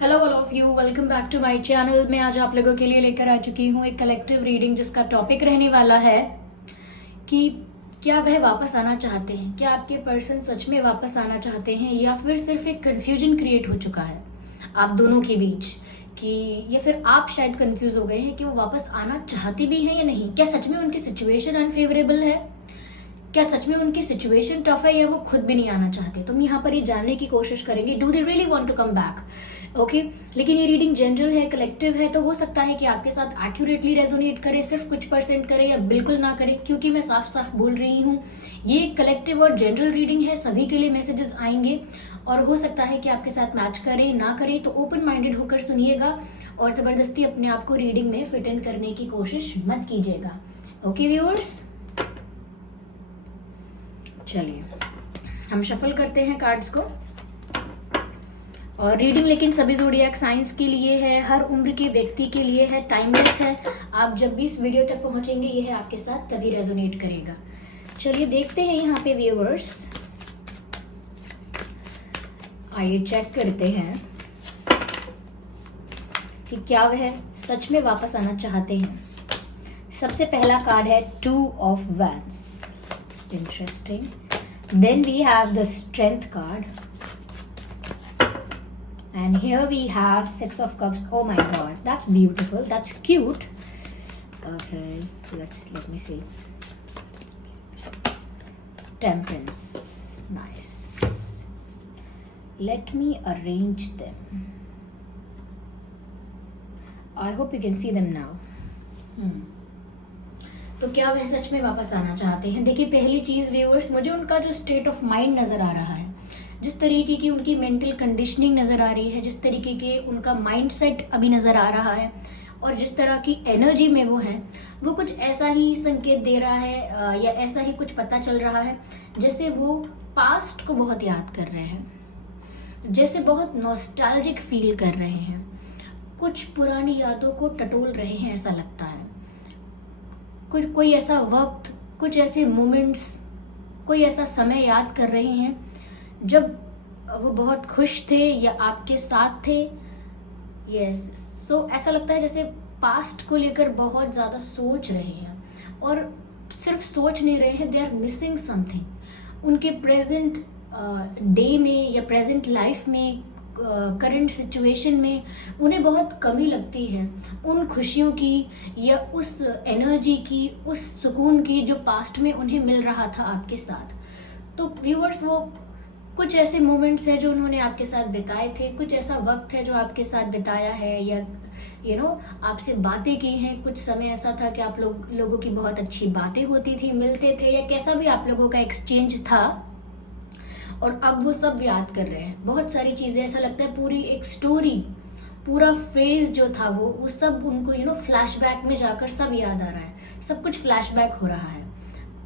Hello all of you, welcome back to my channel. मैं आज आप लोगों के लिए लेकर आ चुकी हूँ एक कलेक्टिव रीडिंग जिसका टॉपिक रहने वाला है कि क्या वह वापस आना चाहते हैं, क्या आपके पर्सन सच में वापस आना चाहते हैं या फिर सिर्फ एक कन्फ्यूजन क्रिएट हो चुका है आप दोनों के बीच कि या फिर आप शायद कंफ्यूज हो गए हैं कि वो वापस आना चाहते भी हैं या नहीं। क्या सच में उनकी सिचुएशन अनफेवरेबल है, क्या सच में उनकी सिचुएशन टफ है या वो खुद भी नहीं आना चाहते। तो हम यहाँ पर ये जानने की कोशिश करेंगे, do they really want to come back. Okay, लेकिन ये रीडिंग जनरल है, कलेक्टिव है, तो हो सकता है कि आपके साथ एक्यूरेटली रेजोनेट करे, सिर्फ कुछ परसेंट करे या बिल्कुल ना करे, क्योंकि मैं साफ साफ बोल रही हूँ ये कलेक्टिव और जनरल रीडिंग है, सभी के लिए मैसेजेस आएंगे और हो सकता है कि आपके साथ मैच करे ना करे। तो ओपन माइंडेड होकर सुनिएगा और ज़बरदस्ती अपने आप को रीडिंग में फिट इन करने की कोशिश मत कीजिएगा। ओके व्यूअर्स, चलिए हम शफल करते हैं कार्ड्स को। और रीडिंग लेकिन सभी ज़ोडिएक साइंस के लिए है, हर उम्र के व्यक्ति के लिए है, टाइमलेस है। आप जब भी इस वीडियो तक पहुंचेंगे यह आपके साथ तभी रेजोनेट करेगा। चलिए देखते हैं यहाँ पे व्यूअर्स, आइए चेक करते हैं कि क्या वह सच में वापस आना चाहते हैं। सबसे पहला कार्ड है 2 of wands, interesting. Then we have the strength card and here we have 6 of cups. Oh my god, that's beautiful, that's cute. Okay, let me see. Temperance, nice. Let me arrange them. I hope you can see them now. तो क्या वह सच में वापस आना चाहते हैं। देखिए पहली चीज़ व्यूअर्स, मुझे उनका जो स्टेट ऑफ माइंड नज़र आ रहा है, जिस तरीके की उनकी मेंटल कंडीशनिंग नज़र आ रही है, जिस तरीके के उनका माइंडसेट अभी नज़र आ रहा है और जिस तरह की एनर्जी में वो है, वो कुछ ऐसा ही संकेत दे रहा है या ऐसा ही कुछ पता चल रहा है जैसे वो पास्ट को बहुत याद कर रहे हैं, जैसे बहुत नॉस्टैल्जिक फील कर रहे हैं, कुछ पुरानी यादों को टटोल रहे हैं, ऐसा लगता है। कोई ऐसा वक्त, कुछ ऐसे मोमेंट्स, कोई ऐसा समय याद कर रहे हैं जब वो बहुत खुश थे या आपके साथ थे। यस, सो ऐसा लगता है जैसे पास्ट को लेकर बहुत ज़्यादा सोच रहे हैं और सिर्फ सोच नहीं रहे हैं, दे आर मिसिंग समथिंग। उनके प्रेजेंट डे में या प्रेजेंट लाइफ में, करंट सिचुएशन में उन्हें बहुत कमी लगती है उन खुशियों की या उस एनर्जी की, उस सुकून की जो पास्ट में उन्हें मिल रहा था आपके साथ। तो व्यूअर्स, वो कुछ ऐसे मोमेंट्स हैं जो उन्होंने आपके साथ बिताए थे, कुछ ऐसा वक्त है जो आपके साथ बिताया है या आपसे बातें की हैं। कुछ समय ऐसा था कि आप लोगों की बहुत अच्छी बातें होती थी, मिलते थे या कैसा भी आप लोगों का एक्सचेंज था और अब वो सब याद कर रहे हैं। बहुत सारी चीज़ें, ऐसा लगता है पूरी एक स्टोरी, पूरा फेज जो था वो सब उनको फ्लैशबैक में जाकर सब याद आ रहा है, सब कुछ फ्लैशबैक हो रहा है,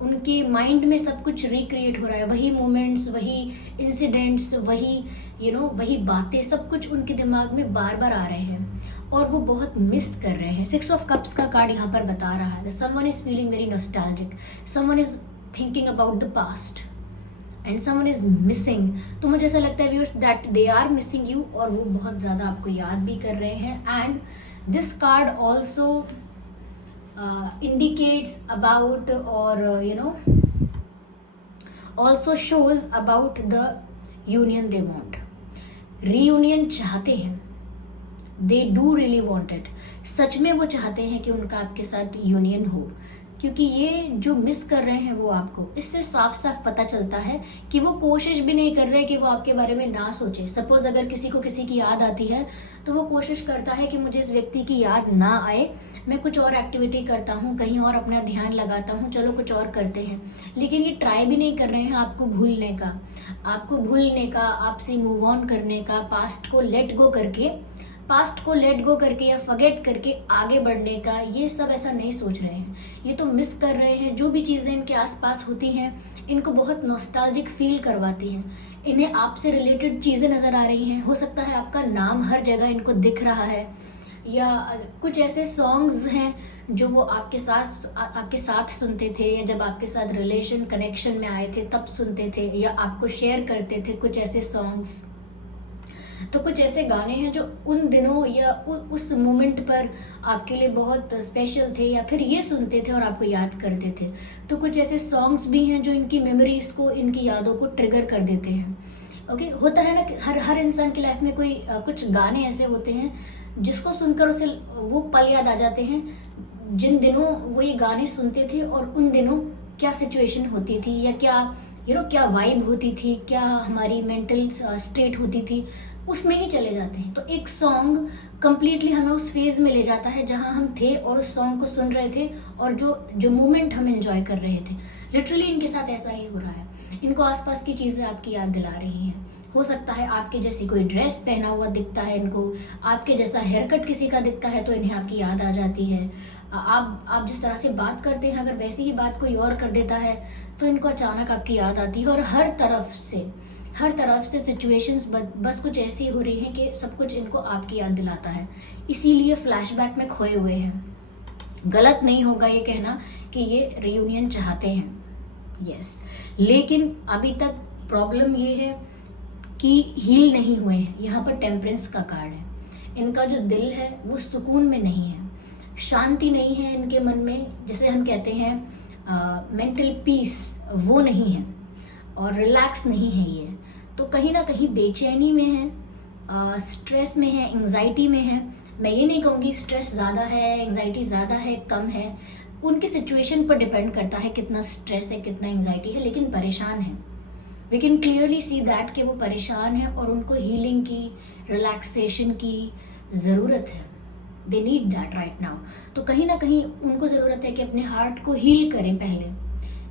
उनके माइंड में सब कुछ रिक्रिएट हो रहा है, वही मोमेंट्स, वही इंसिडेंट्स, वही बातें, सब कुछ उनके दिमाग में बार बार आ रहे हैं और वो बहुत मिस कर रहे हैं। 6 ऑफ कप्स का कार्ड यहाँ पर बता रहा है someone is feeling very nostalgic, someone is thinking about the past and someone is missing. तो मुझे ऐसा लगता है viewers that they are missing you और वो बहुत ज़्यादा आपको याद भी कर रहे हैं। And this card also indicates about और also shows about the union they want. Reunion चाहते हैं, they do really want it. सच में वो चाहते हैं कि उनका आपके साथ यूनियन हो, क्योंकि ये जो मिस कर रहे हैं वो आपको, इससे साफ साफ पता चलता है कि वो कोशिश भी नहीं कर रहे कि वो आपके बारे में ना सोचे। सपोज अगर किसी को किसी की याद आती है तो वो कोशिश करता है कि मुझे इस व्यक्ति की याद ना आए, मैं कुछ और एक्टिविटी करता हूँ, कहीं और अपना ध्यान लगाता हूँ, चलो कुछ और करते हैं। लेकिन ये ट्राई भी नहीं कर रहे हैं आपको भूलने का, आपसे मूव ऑन करने का, पास्ट को लेट गो करके या फॉरगेट करके आगे बढ़ने का। ये सब ऐसा नहीं सोच रहे हैं, ये तो मिस कर रहे हैं। जो भी चीज़ें इनके आसपास होती हैं इनको बहुत नॉस्टैल्जिक फील करवाती हैं, इन्हें आपसे रिलेटेड चीज़ें नज़र आ रही हैं। हो सकता है आपका नाम हर जगह इनको दिख रहा है या कुछ ऐसे सॉन्ग्स हैं जो वो आपके साथ सुनते थे या जब आपके साथ रिलेशन कनेक्शन में आए थे तब सुनते थे या आपको शेयर करते थे कुछ ऐसे सॉन्ग्स। तो कुछ ऐसे गाने हैं जो उन दिनों या उस मोमेंट पर आपके लिए बहुत स्पेशल थे, या फिर ये सुनते थे और आपको याद करते थे। तो कुछ ऐसे सॉन्ग्स भी हैं जो इनकी मेमोरीज को, इनकी यादों को ट्रिगर कर देते हैं। ओके, होता है ना कि हर इंसान की लाइफ में कोई कुछ गाने ऐसे होते हैं जिसको सुनकर उसे वो पल याद आ जाते हैं जिन दिनों वो ये गाने सुनते थे, और उन दिनों क्या सिचुएशन होती थी, या क्या क्या वाइब होती थी, क्या हमारी मेंटल स्टेट होती थी, उसमें ही चले जाते हैं। तो एक सॉन्ग कंप्लीटली हमें उस फेज में ले जाता है जहां हम थे और उस सॉन्ग को सुन रहे थे, और जो जो मोमेंट हम एंजॉय कर रहे थे। लिटरली इनके साथ ऐसा ही हो रहा है। इनको आसपास की चीज़ें आपकी याद दिला रही हैं। हो सकता है आपके जैसी कोई ड्रेस पहना हुआ दिखता है इनको, आपके जैसा हेयर कट किसी का दिखता है तो इन्हें आपकी याद आ जाती है। आप जिस तरह से बात करते हैं, अगर वैसी ही बात कोई और कर देता है तो इनको अचानक आपकी याद आती है। और हर तरफ से सिचुएशंस बस कुछ ऐसी हो रही हैं कि सब कुछ इनको आपकी याद दिलाता है, इसीलिए फ्लैशबैक में खोए हुए हैं। गलत नहीं होगा ये कहना कि ये रियूनियन चाहते हैं, यस, लेकिन अभी तक प्रॉब्लम ये है कि हील नहीं हुए हैं। यहाँ पर टेम्परेंस का कार्ड है। इनका जो दिल है वो सुकून में नहीं है, शांति नहीं है इनके मन में, जिसे हम कहते हैं मेंटल पीस, वो नहीं है, और रिलैक्स नहीं है ये। तो कहीं ना कहीं बेचैनी में है, स्ट्रेस में है, एंग्जाइटी में है। मैं ये नहीं कहूँगी स्ट्रेस ज़्यादा है, एंग्जाइटी ज़्यादा है, कम है, उनकी सिचुएशन पर डिपेंड करता है कितना स्ट्रेस है, कितना एंग्जाइटी है, लेकिन परेशान है। We can clearly see that कि वो परेशान है और उनको हीलिंग की, रिलैक्सेशन की ज़रूरत है। They need that right now. तो कहीं ना कहीं उनको ज़रूरत है कि अपने हार्ट को हील करें पहले।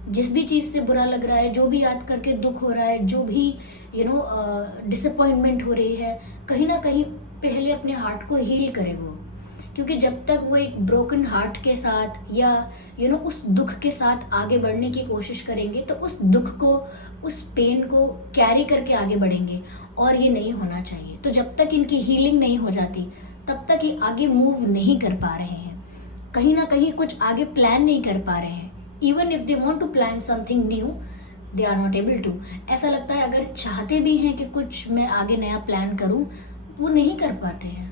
जिस भी चीज़ से बुरा लग रहा है, जो भी याद करके दुख हो रहा है, जो भी डिसअपॉइंटमेंट हो रही है, कहीं ना कहीं पहले अपने हार्ट को हील करें वो। क्योंकि जब तक वो एक ब्रोकन हार्ट के साथ या उस दुख के साथ आगे बढ़ने की कोशिश करेंगे, तो उस दुख को, उस पेन को कैरी करके आगे बढ़ेंगे, और ये नहीं होना चाहिए। तो जब तक इनकी हीलिंग नहीं हो जाती तब तक ये आगे मूव नहीं कर पा रहे हैं, कहीं ना कहीं कुछ आगे प्लान नहीं कर पा रहे हैं। Even if they want to plan something new, they are not able to. ऐसा लगता है अगर चाहते भी हैं कि कुछ मैं आगे नया प्लान करूं, वो नहीं कर पाते हैं।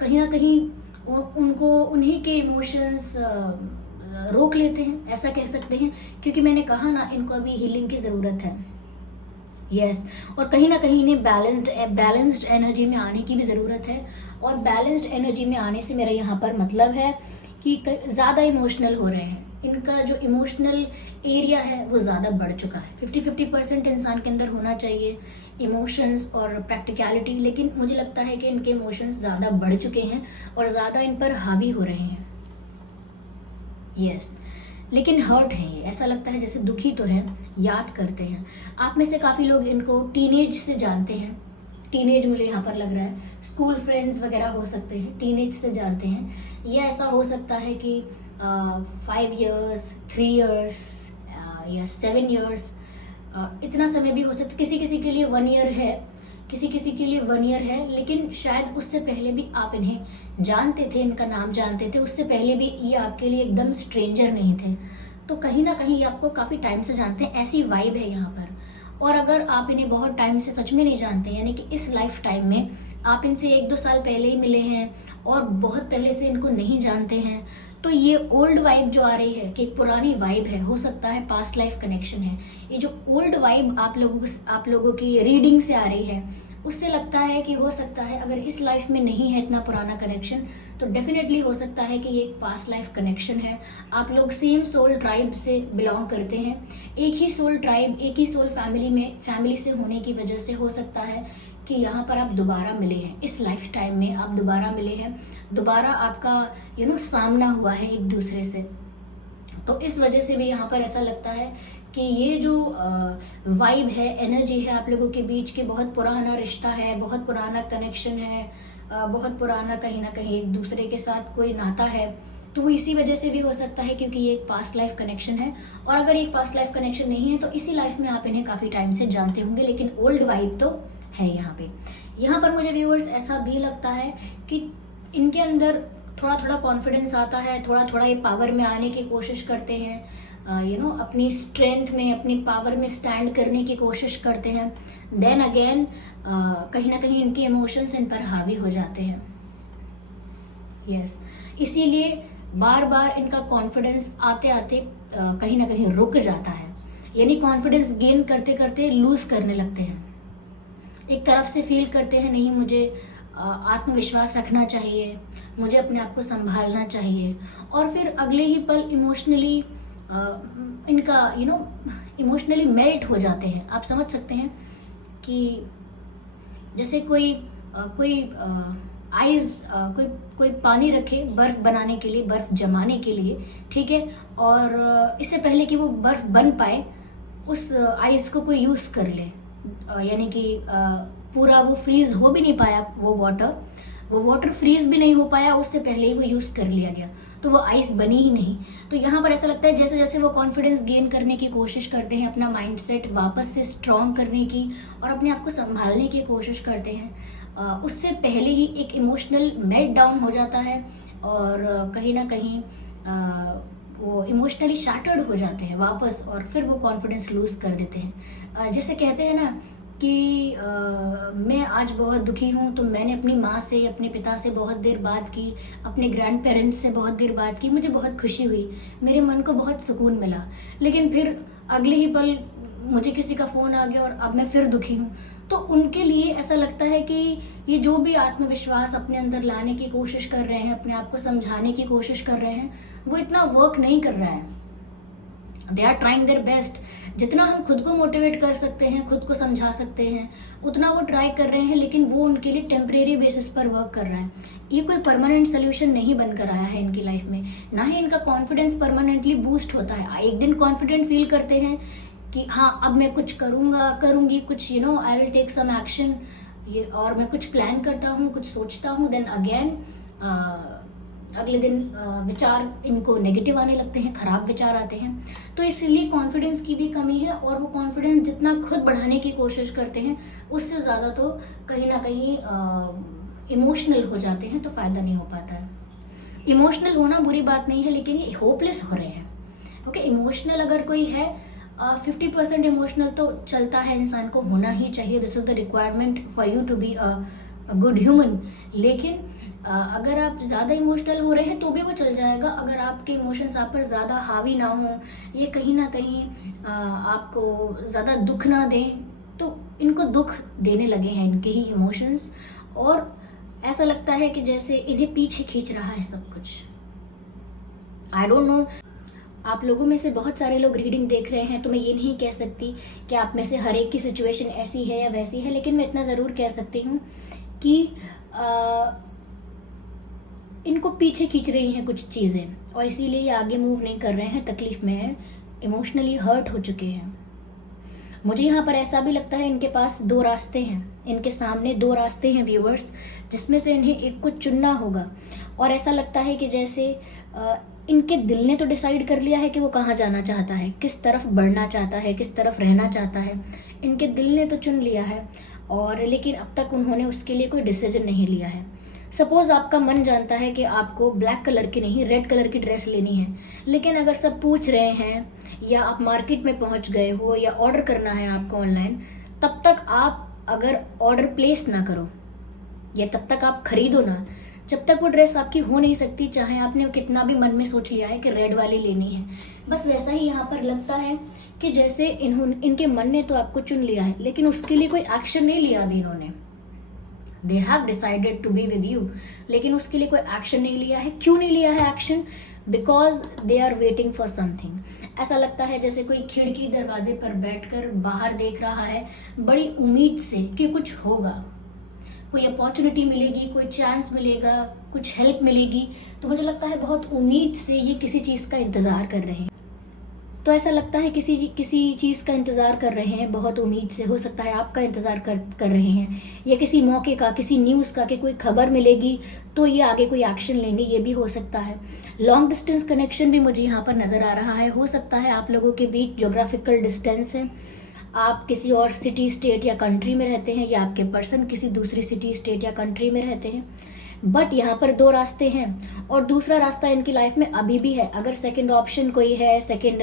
कहीं ना कहीं उनको उन्हीं के इमोशंस रोक लेते हैं, ऐसा कह सकते हैं। क्योंकि मैंने कहा ना, इनको अभी हीलिंग की ज़रूरत है, यस। और कहीं ना कहीं इन्हें बैलेंस्ड एनर्जी में आने की भी ज़रूरत है। और बैलेंस्ड एनर्जी में आने से मेरा यहाँ पर मतलब है कि ज़्यादा इमोशनल हो रहे हैं। इनका जो इमोशनल एरिया है वो ज़्यादा बढ़ चुका है। 50-50% इंसान के अंदर होना चाहिए इमोशंस और प्रैक्टिकलिटी, लेकिन मुझे लगता है कि इनके इमोशंस ज़्यादा बढ़ चुके हैं और ज़्यादा इन पर हावी हो रहे हैं, यस। लेकिन हर्ट है ये, ऐसा लगता है जैसे दुखी तो हैं, याद करते हैं। आप में से काफ़ी लोग इनको टीनेज से जानते हैं। टीनेज मुझे यहाँ पर लग रहा है, स्कूल फ्रेंड्स वगैरह हो सकते हैं, टीनेज से जानते हैं। या ऐसा हो सकता है कि 5 years, 3 years या 7 years, इतना समय भी हो सकता। किसी किसी के लिए 1 year है, किसी किसी के लिए 1 year है, लेकिन शायद उससे पहले भी आप इन्हें जानते थे, इनका नाम जानते थे। उससे पहले भी ये आपके लिए एकदम स्ट्रेंजर नहीं थे। तो कहीं ना कहीं ये आपको काफ़ी टाइम से जानते हैं, ऐसी वाइब है यहाँ पर। और अगर आप इन्हें बहुत टाइम से सच में नहीं जानते, यानी कि इस लाइफ टाइम में आप इनसे 1-2 साल पहले ही मिले हैं और बहुत पहले से इनको नहीं जानते हैं, तो ये ओल्ड वाइब जो आ रही है कि एक पुरानी वाइब है, हो सकता है पास्ट लाइफ कनेक्शन है। ये जो ओल्ड वाइब आप लोगों की रीडिंग से आ रही है, उससे लगता है कि हो सकता है अगर इस लाइफ में नहीं है इतना पुराना कनेक्शन, तो डेफिनेटली हो सकता है कि ये एक पास्ट लाइफ कनेक्शन है। आप लोग सेम सोल ट्राइब से बिलोंग करते हैं, एक ही सोल ट्राइब, एक ही सोल फैमिली से होने की वजह से हो सकता है कि यहाँ पर आप दोबारा मिले हैं, इस लाइफ टाइम में आप दोबारा मिले हैं, दोबारा आपका सामना हुआ है एक दूसरे से। तो इस वजह से भी यहाँ पर ऐसा लगता है कि ये जो वाइब है, एनर्जी है आप लोगों के बीच के, बहुत पुराना रिश्ता है, बहुत पुराना कनेक्शन है, बहुत पुराना कहीं ना कहीं एक दूसरे के साथ कोई नाता है। तो वो इसी वजह से भी हो सकता है क्योंकि ये एक पास्ट लाइफ कनेक्शन है। और अगर एक पास्ट लाइफ कनेक्शन नहीं है तो इसी लाइफ में आप इन्हें काफ़ी टाइम से जानते होंगे, लेकिन ओल्ड वाइब तो है यहाँ पे। यहाँ पर मुझे व्यूअर्स ऐसा भी लगता है कि इनके अंदर थोड़ा थोड़ा कॉन्फिडेंस आता है, थोड़ा थोड़ा ये पावर में आने की कोशिश करते हैं, अपनी स्ट्रेंथ में, अपनी पावर में स्टैंड करने की कोशिश करते हैं, देन अगेन कहीं ना कहीं इनके इमोशंस इन पर हावी हो जाते हैं। यस, इसीलिए बार बार इनका कॉन्फिडेंस आते आते कहीं ना कहीं रुक जाता है, यानी कॉन्फिडेंस गेन करते करते लूज़ करने लगते हैं। एक तरफ से फील करते हैं नहीं, मुझे आत्मविश्वास रखना चाहिए, मुझे अपने आप को संभालना चाहिए, और फिर अगले ही पल इमोशनली इनका इमोशनली मेल्ट हो जाते हैं। आप समझ सकते हैं कि जैसे कोई कोई पानी रखे बर्फ़ बनाने के लिए, बर्फ़ जमाने के लिए, ठीक है, और इससे पहले कि वो बर्फ़ बन पाए उस आइस को कोई यूज़ कर ले, यानी कि पूरा वो फ्रीज़ हो भी नहीं पाया, वो वाटर फ्रीज़ भी नहीं हो पाया, उससे पहले ही वो यूज़ कर लिया गया, तो वो आइस बनी ही नहीं। तो यहाँ पर ऐसा लगता है जैसे जैसे वो कॉन्फिडेंस गेन करने की कोशिश करते हैं, अपना माइंडसेट वापस से स्ट्रॉन्ग करने की और अपने आप को संभालने की कोशिश करते हैं, उससे पहले ही एक इमोशनल मेल्ट डाउन हो जाता है और कहीं ना कहीं वो इमोशनली शैटर्ड हो जाते हैं वापस, और फिर वो कॉन्फिडेंस लूज़ कर देते हैं। जैसे कहते हैं ना कि मैं आज बहुत दुखी हूँ, तो मैंने अपनी माँ से, अपने पिता से बहुत देर बात की, अपने ग्रैंड पेरेंट्स से बहुत देर बात की, मुझे बहुत खुशी हुई, मेरे मन को बहुत सुकून मिला, लेकिन फिर अगले ही पल मुझे किसी का फ़ोन आ गया और अब मैं फिर दुखी हूँ। तो उनके लिए ऐसा लगता है कि ये जो भी आत्मविश्वास अपने अंदर लाने की कोशिश कर रहे हैं, अपने आप को समझाने की कोशिश कर रहे हैं, वो इतना वर्क नहीं कर रहा है। They are trying their best. जितना हम खुद को मोटिवेट कर सकते हैं, खुद को समझा सकते हैं, उतना वो ट्राई कर रहे हैं, लेकिन वो उनके लिए टेम्परेरी बेसिस पर वर्क कर रहा है। ये कोई परमानेंट सोल्यूशन नहीं बनकर आया है इनकी लाइफ में, ना ही इनका कॉन्फिडेंस परमानेंटली बूस्ट होता है। एक दिन कॉन्फिडेंट फील करते हैं कि हाँ अब मैं कुछ करूँगी कुछ, I will take some action, ये, और मैं कुछ प्लान करता हूँ, कुछ सोचता हूँ, देन अगेन अगले दिन विचार इनको नेगेटिव आने लगते हैं, ख़राब विचार आते हैं। तो इसलिए कॉन्फिडेंस की भी कमी है, और वो कॉन्फिडेंस जितना खुद बढ़ाने की कोशिश करते हैं उससे ज़्यादा तो कहीं ना कहीं इमोशनल हो जाते हैं, तो फ़ायदा नहीं हो पाता है। इमोशनल होना बुरी बात नहीं है, लेकिन ये होपलेस हो रहे हैं। ओके, इमोशनल अगर कोई है 50% इमोशनल तो चलता है, इंसान को होना ही चाहिए, this is the requirement for you to be a good human. लेकिन अगर आप ज़्यादा इमोशनल हो रहे हैं तो भी वो चल जाएगा, अगर आपके इमोशंस आप पर ज़्यादा हावी ना हो, ये कहीं ना कहीं आपको ज़्यादा दुख ना दें, तो इनको दुख देने लगे हैं इनके ही इमोशंस, और ऐसा लगता है कि जैसे इन्हें पीछे खींच रहा है सब कुछ। आई डोंट नो, आप लोगों में से बहुत सारे लोग रीडिंग देख रहे हैं, तो मैं ये नहीं कह सकती कि आप में से हर एक की सिचुएशन ऐसी है या वैसी है, लेकिन मैं इतना ज़रूर कह सकती हूँ कि इनको पीछे खींच रही हैं कुछ चीज़ें, और इसीलिए ये आगे मूव नहीं कर रहे हैं, तकलीफ़ में हैं, इमोशनली हर्ट हो चुके हैं। मुझे यहाँ पर ऐसा भी लगता है इनके पास दो रास्ते हैं, इनके सामने दो रास्ते हैं व्यूअर्स, जिसमें से इन्हें एक को चुनना होगा। और ऐसा लगता है कि जैसे इनके दिल ने तो डिसाइड कर लिया है कि वो कहाँ जाना चाहता है, किस तरफ बढ़ना चाहता है, किस तरफ रहना चाहता है, इनके दिल ने तो चुन लिया है, और लेकिन अब तक उन्होंने उसके लिए कोई डिसीजन नहीं लिया है। सपोज़ आपका मन जानता है कि आपको ब्लैक कलर की नहीं रेड कलर की ड्रेस लेनी है, लेकिन अगर सब पूछ रहे हैं, या आप मार्केट में पहुंच गए हो, या ऑर्डर करना है आपको ऑनलाइन, तब तक आप अगर ऑर्डर प्लेस ना करो, या तब तक आप खरीदो ना, जब तक वो ड्रेस आपकी हो नहीं सकती, चाहे आपने कितना भी मन में सोच लिया है कि रेड वाली लेनी है। बस वैसा ही यहाँ पर लगता है कि जैसे इनके मन ने तो आपको चुन लिया है, लेकिन उसके लिए कोई एक्शन नहीं लिया अभी इन्होंने। They have decided to be with you, लेकिन उसके लिए कोई एक्शन नहीं लिया है। क्यों नहीं लिया है action? Because they are waiting for something. ऐसा लगता है जैसे कोई खिड़की दरवाजे पर बैठकर बाहर देख रहा है बड़ी उम्मीद से कि कुछ होगा, कोई अपॉर्चुनिटी मिलेगी, कोई चांस मिलेगा, कुछ हेल्प मिलेगी। तो मुझे लगता है बहुत उम्मीद से ये किसी चीज़ का इंतज़ार कर रहे हैं। तो ऐसा लगता है किसी चीज़ का इंतज़ार कर रहे हैं बहुत उम्मीद से। हो सकता है आपका इंतज़ार कर रहे हैं, या किसी मौके का, किसी न्यूज़ का, कि कोई खबर मिलेगी तो ये आगे कोई एक्शन लेंगे, ये भी हो सकता है। लॉन्ग डिस्टेंस कनेक्शन भी मुझे यहाँ पर नज़र आ रहा है। हो सकता है आप लोगों के बीच ज्योग्राफिकल डिस्टेंस है, आप किसी और सिटी, स्टेट या कंट्री में रहते हैं, या आपके पर्सन किसी दूसरी सिटी, स्टेट या कंट्री में रहते हैं। बट यहाँ पर दो रास्ते हैं और दूसरा रास्ता इनकी लाइफ में अभी भी है। अगर सेकंड ऑप्शन कोई है, सेकंड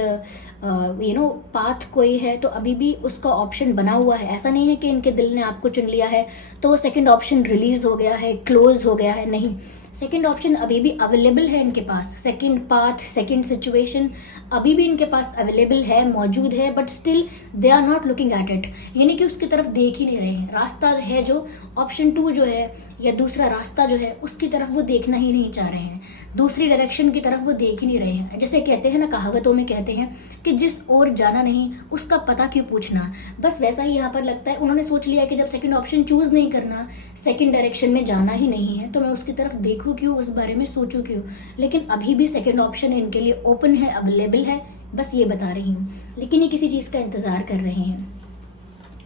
पाथ कोई है, तो अभी भी उसका ऑप्शन बना हुआ है। ऐसा नहीं है कि इनके दिल ने आपको चुन लिया है तो वो सेकंड ऑप्शन रिलीज हो गया है, क्लोज हो गया है, नहीं। सेकंड ऑप्शन अभी भी अवेलेबल है इनके पास, सेकंड पाथ, सेकंड सिचुएशन अभी भी इनके पास अवेलेबल है, मौजूद है, but still they are not looking at it, यानी कि उसकी तरफ देख ही नहीं रहे हैं। रास्ता है जो ऑप्शन 2 जो है या दूसरा रास्ता जो है उसकी तरफ वो देखना ही नहीं चाह रहे हैं, दूसरी डायरेक्शन की तरफ वो देख ही नहीं रहे हैं। जैसे कहते हैं ना, कहावतों में कहते हैं कि जिस ओर जाना नहीं उसका पता क्यों पूछना, बस वैसा ही यहाँ पर लगता है। उन्होंने सोच लिया कि जब सेकंड ऑप्शन चूज नहीं करना, सेकंड डायरेक्शन में जाना ही नहीं है, तो मैं उसकी तरफ देखूं क्यों, उस बारे में सोचूं क्यों। लेकिन अभी भी सेकंड ऑप्शन इनके लिए ओपन है, अवेलेबल है, बस ये बता रही हूँ। लेकिन ये किसी चीज का इंतजार कर रहे हैं।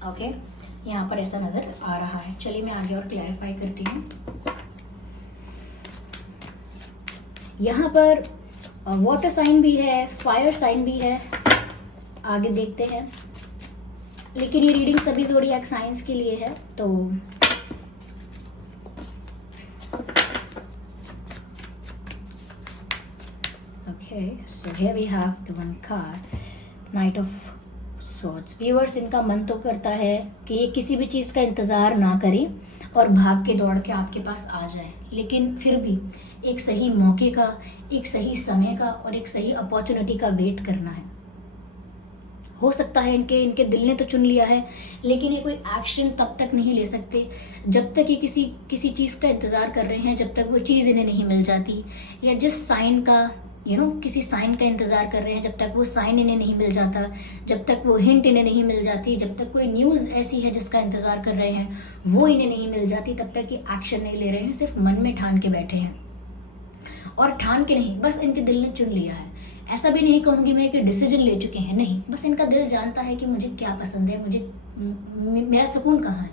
ओके, यहाँ पर ऐसा नजर आ रहा है। चलिए मैं आगे और क्लैरिफाई करती हूँ। यहाँ पर वाटर साइन भी है, फायर साइन भी है, आगे देखते हैं। लेकिन ये रीडिंग सभी ज़ोडिएक साइंस के लिए है, तो okay, so here we have the one card, knight of swords. Viewers, इनका मन तो करता है कि ये किसी भी चीज़ का इंतज़ार ना करें और भाग के दौड़ के आपके पास आ जाए, लेकिन फिर भी एक सही मौके का, एक सही समय का और एक सही अपॉर्चुनिटी का वेट करना है। हो सकता है इनके दिल ने तो चुन लिया है, लेकिन ये कोई एक्शन तब तक नहीं ले सकते जब तक ये किसी चीज़ का इंतज़ार कर रहे हैं, जब तक वो चीज़ इन्हें नहीं मिल जाती, या जिस साइन का किसी साइन का इंतज़ार कर रहे हैं, जब तक वो साइन इन्हें नहीं मिल जाता, जब तक वो हिंट इन्हें नहीं मिल जाती, जब तक कोई न्यूज़ ऐसी है जिसका इंतज़ार कर रहे हैं वो इन्हें नहीं मिल जाती, तब तक ये एक्शन नहीं ले रहे हैं, सिर्फ मन में ठान के बैठे हैं। और ठान के नहीं, बस इनके दिल ने चुन लिया है। ऐसा भी नहीं कहूँगी मैं कि डिसीजन ले चुके हैं, नहीं, बस इनका दिल जानता है कि मुझे क्या पसंद है, मुझे मेरा सुकून कहाँ है,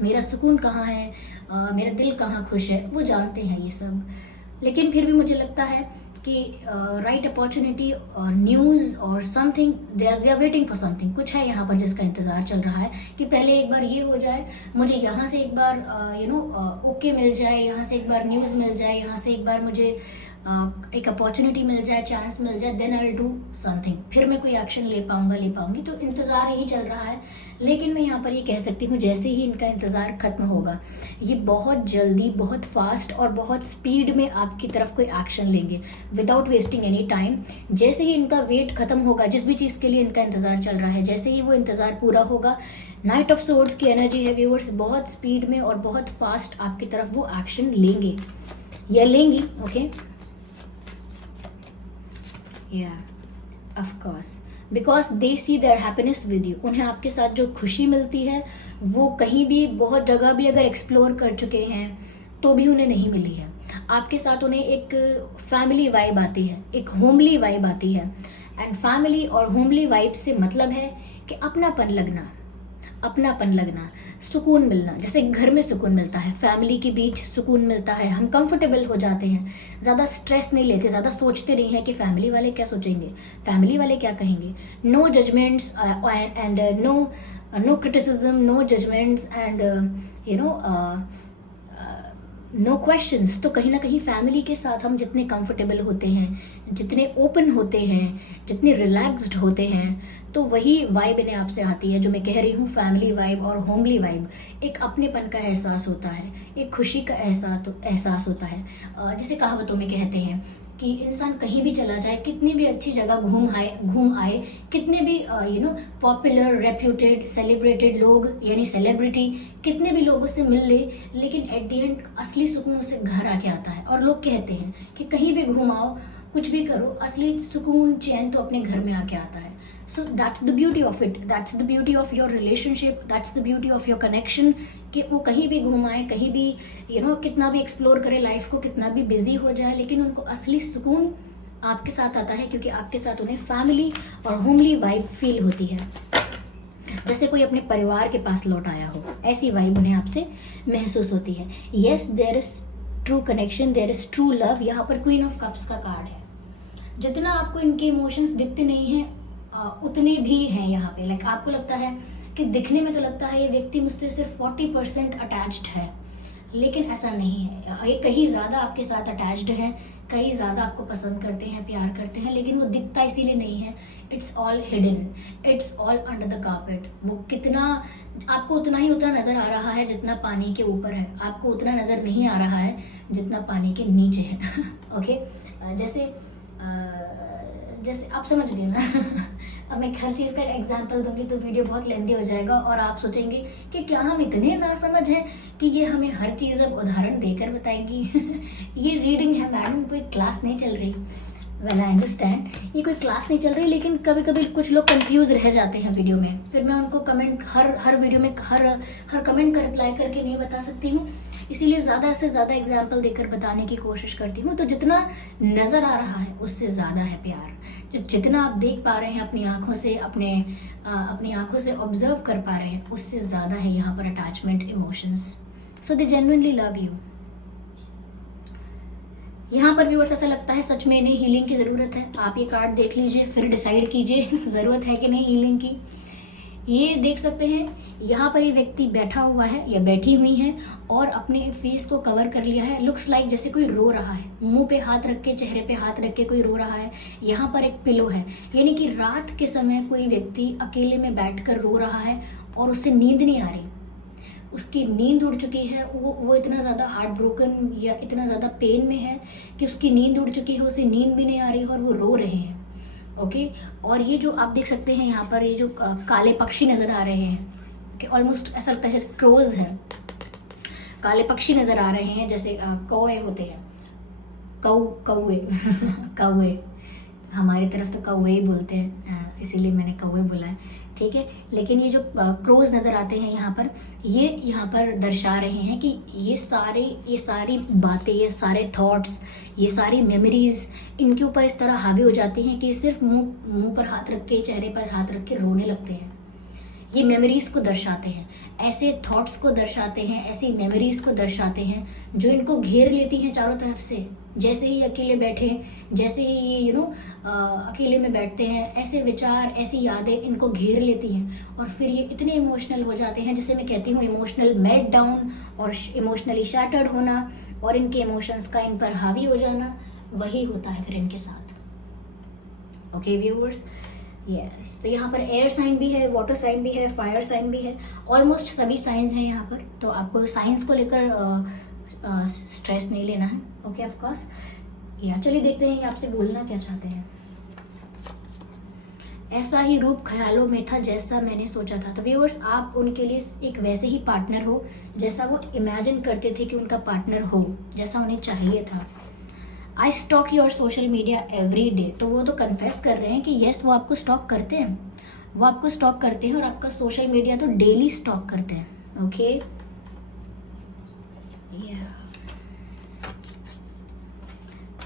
मेरा सुकून कहाँ है, मेरा दिल कहाँ खुश है, वो जानते हैं ये सब। लेकिन फिर भी मुझे लगता है कि राइट अपॉर्चुनिटी और न्यूज़ और something, they are waiting for something, कुछ है यहाँ पर जिसका इंतज़ार चल रहा है कि पहले एक बार ये हो जाए, मुझे यहाँ से एक बार ओके मिल जाए, यहाँ से एक बार न्यूज़ मिल जाए, यहाँ से एक बार मुझे एक अपॉर्चुनिटी मिल जाए, चांस मिल जाए, then I will do something, फिर मैं कोई एक्शन ले पाऊंगी। तो इंतज़ार यही चल रहा है। लेकिन मैं यहाँ पर ये कह सकती हूँ, जैसे ही इनका इंतज़ार खत्म होगा, ये बहुत जल्दी, बहुत फास्ट और बहुत स्पीड में आपकी तरफ कोई एक्शन लेंगे, विदाउट वेस्टिंग एनी टाइम। जैसे ही इनका वेट खत्म होगा, जिस भी चीज़ के लिए इनका इंतज़ार चल रहा है, जैसे ही वो इंतज़ार पूरा होगा, नाइट ऑफ सोर्ड्स की एनर्जी है व्यूअर्स, बहुत स्पीड में और बहुत फास्ट आपकी तरफ वो एक्शन लेंगे या लेंगी। Okay, of course, because they see their happiness with you. उन्हें आपके साथ जो खुशी मिलती है वो कहीं भी, बहुत जगह भी अगर एक्सप्लोर कर चुके हैं तो भी उन्हें नहीं मिली है। आपके साथ उन्हें एक फैमिली वाइब आती है, एक होमली वाइब आती है। एंड फैमिली और होमली वाइब से मतलब है कि अपनापन लगना, सुकून मिलना। जैसे घर में सुकून मिलता है, फैमिली के बीच सुकून मिलता है, हम कंफर्टेबल हो जाते हैं, ज़्यादा स्ट्रेस नहीं लेते, ज़्यादा सोचते नहीं है कि फैमिली वाले क्या सोचेंगे, फैमिली वाले क्या कहेंगे। No judgments and no criticism, no judgments and no questions. तो कहीं ना कहीं फैमिली के साथ हम जितने कंफर्टेबल होते हैं, जितने ओपन होते हैं, जितने रिलैक्स्ड होते हैं, तो वही वाइब इन्हें आपसे आती है जो मैं कह रही हूँ, फैमिली वाइब और होमली वाइब। एक अपनेपन का एहसास होता है, एक खुशी का एहसास होता है। जैसे कहावतों में कहते हैं कि इंसान कहीं भी चला जाए, कितनी भी अच्छी जगह घूम आए, कितने भी पॉपुलर, रेप्यूटेड, सेलिब्रेटेड लोग यानी सेलिब्रिटी, कितने भी लोगों से मिल ले, लेकिन एट द एंड असली सुकून उसे घर आके आता है। और लोग कहते हैं कि कहीं भी घूम आओ, कुछ भी करो, असली सुकून, चैन तो अपने घर में आके आता है। So that's the beauty of it, that's the beauty of your relationship, that's the beauty of your connection, कि वो कहीं भी घुमाएं, कहीं भी कितना भी एक्सप्लोर करें लाइफ को, कितना भी बिजी हो जाए, लेकिन उनको असली सुकून आपके साथ आता है, क्योंकि आपके साथ उन्हें फैमिली और होमली वाइब फील होती है, जैसे कोई अपने परिवार के पास लौट आया हो, ऐसी वाइब उन्हें आपसे महसूस होती है। Yes, there is true connection, there is true love. यहाँ पर क्वीन ऑफ कप्स का कार्ड है। जितना आपको इनके इमोशंस दिखते नहीं हैं, उतने भी हैं यहाँ पे। लाइक आपको लगता है कि दिखने में तो लगता है ये व्यक्ति मुझसे सिर्फ 40% अटैच्ड है, लेकिन ऐसा नहीं है, ये कहीं ज़्यादा आपके साथ अटैच्ड हैं, कहीं ज़्यादा आपको पसंद करते हैं, प्यार करते हैं, लेकिन वो दिखता इसीलिए नहीं है। It's all hidden, it's all under the carpet. वो कितना आपको उतना नज़र आ रहा है जितना पानी के ऊपर है, आपको उतना नज़र नहीं आ रहा है जितना पानी के नीचे है। ओके, जैसे आप समझ गए ना। अब मैं हर चीज़ का एग्जाम्पल दूंगी तो वीडियो बहुत लेंदी हो जाएगा और आप सोचेंगे कि क्या हम इतने नासमझ हैं कि ये हमें हर चीज़ अब उदाहरण देकर बताएंगी। ये रीडिंग है मैडम, कोई क्लास नहीं चल रही। वेल आई अंडरस्टैंड, ये कोई क्लास नहीं चल रही, लेकिन कभी कभी कुछ लोग कंफ्यूज रह जाते हैं वीडियो में, फिर मैं उनको कमेंट हर वीडियो में हर कमेंट का रिप्लाई करके नहीं बता सकती हूँ, इसीलिए ज़्यादा से ज़्यादा एग्जाम्पल देकर बताने की कोशिश करती हूँ। तो जितना नज़र आ रहा है उससे ज़्यादा है प्यार, जितना आप देख पा रहे हैं अपनी आँखों से, अपनी आँखों से ऑब्जर्व कर पा रहे हैं, उससे ज़्यादा है यहाँ पर attachment, emotions. So they genuinely love you. यहाँ पर व्यूअर्स ऐसा लगता है सच में इन्हें हीलिंग की ज़रूरत है। आप ये कार्ड देख लीजिए, फिर डिसाइड कीजिए ज़रूरत है कि नहीं हीलिंग की। ये देख सकते हैं यहाँ पर ये व्यक्ति बैठा हुआ है या बैठी हुई है और अपने फेस को कवर कर लिया है। लुक्स लाइक जैसे कोई रो रहा है, मुंह पे हाथ रख के, चेहरे पे हाथ रख के कोई रो रहा है। यहाँ पर एक पिलो है, यानी कि रात के समय कोई व्यक्ति अकेले में बैठकर रो रहा है और उससे नींद नहीं आ रही, उसकी नींद उड़ चुकी है। वो इतना ज़्यादा हार्ट ब्रोकन या इतना ज़्यादा पेन में है कि उसकी नींद उड़ चुकी है, उसे नींद भी नहीं आ रही और वो रो रहे हैं। ओके, और ये जो आप देख सकते हैं यहाँ पर ये जो काले पक्षी नज़र आ रहे हैं कि ऑलमोस्ट ऐसा लगता है जैसे क्रोज है, काले पक्षी नज़र आ रहे हैं जैसे कौए होते हैं, कौए कौए, हमारी तरफ तो कौए ही बोलते हैं, इसीलिए मैंने कौए बोला है, ठीक है। लेकिन ये जो क्रोज नज़र आते हैं यहाँ पर, ये यहाँ पर दर्शा रहे हैं कि ये सारी बातें, ये सारे थॉट्स, ये सारी मेमोरीज इनके ऊपर इस तरह हावी हो जाती हैं कि सिर्फ मुंह पर हाथ रख के, चेहरे पर हाथ रख के रोने लगते हैं। ये मेमोरीज़ को दर्शाते हैं, ऐसे थॉट्स को दर्शाते हैं, ऐसी मेमोरीज़ को दर्शाते हैं जो इनको घेर लेती हैं चारों तरफ से। जैसे ही अकेले बैठे, जैसे ही ये अकेले में बैठते हैं, ऐसे विचार, ऐसी यादें इनको घेर लेती हैं और फिर ये इतने इमोशनल हो जाते हैं, जिसे मैं कहती हूँ इमोशनल मेल्ट डाउन और इमोशनली शैटर्ड होना और इनके इमोशंस का इन पर हावी हो जाना, वही होता है फिर इनके साथ। ओके व्यूअर्स, यस, तो यहाँ पर एयर साइन भी है, वाटर साइन भी है, फायर साइन भी है, ऑलमोस्ट सभी साइंस हैं यहाँ पर। तो आपको साइंस को लेकर स्ट्रेस नहीं लेना है। Okay, of course. या चलिए देखते हैं ये आपसे बोलना क्या चाहते हैं। ऐसा ही रूप ख्यालों में था जैसा मैंने सोचा था। तो व्यूअर्स, आप उनके लिए एक वैसे ही पार्टनर हो जैसा वो इमेजिन करते थे कि उनका पार्टनर हो, जैसा उन्हें चाहिए था। I stalk your social media every day. तो वो तो कन्फेस कर रहे हैं कि यस, वो आपको स्टॉक करते हैं, वो आपको स्टॉक करते हैं और आपका सोशल मीडिया तो डेली स्टॉक करते हैं। ओके,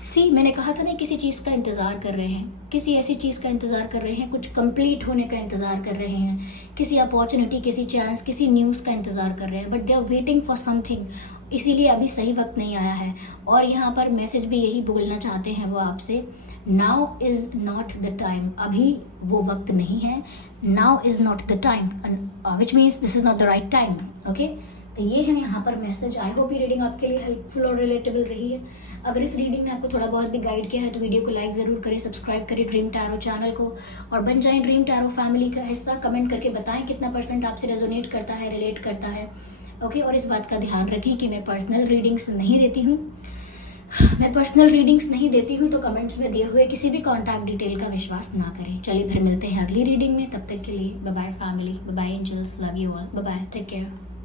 सी, मैंने कहा था ना, किसी चीज़ का इंतज़ार कर रहे हैं, किसी ऐसी चीज़ का इंतज़ार कर रहे हैं, कुछ कंप्लीट होने का इंतज़ार कर रहे हैं, किसी अपॉर्चुनिटी, किसी चांस, किसी न्यूज़ का इंतज़ार कर रहे हैं, but they are waiting for something. इसीलिए अभी सही वक्त नहीं आया है। और यहाँ पर मैसेज भी यही बोलना चाहते हैं वो आपसे, now is not the time. अभी वो वक्त नहीं है, now is not the time, which means this is not the right time. Okay, तो ये है यहाँ पर मैसेज। आई होप ये रीडिंग आपके लिए हेल्पफुल और रिलेटेबल रही है। अगर इस रीडिंग ने आपको थोड़ा बहुत भी गाइड किया है तो वीडियो को लाइक ज़रूर करें, सब्सक्राइब करें ड्रीम टैरो चैनल को और बन जाएं ड्रीम टैरो फैमिली का हिस्सा। कमेंट करके बताएं कितना % आपसे रेजोनेट करता है, रिलेट करता है। ओके, और इस बात का ध्यान रखें कि मैं पर्सनल रीडिंग्स नहीं देती हूँ, तो कमेंट्स में दिए हुए किसी भी कॉन्टैक्ट डिटेल का विश्वास ना करें। चलिए फिर मिलते हैं अगली रीडिंग में, तब तक के लिए bye bye family, bye bye angels, love you all, bye bye, take care.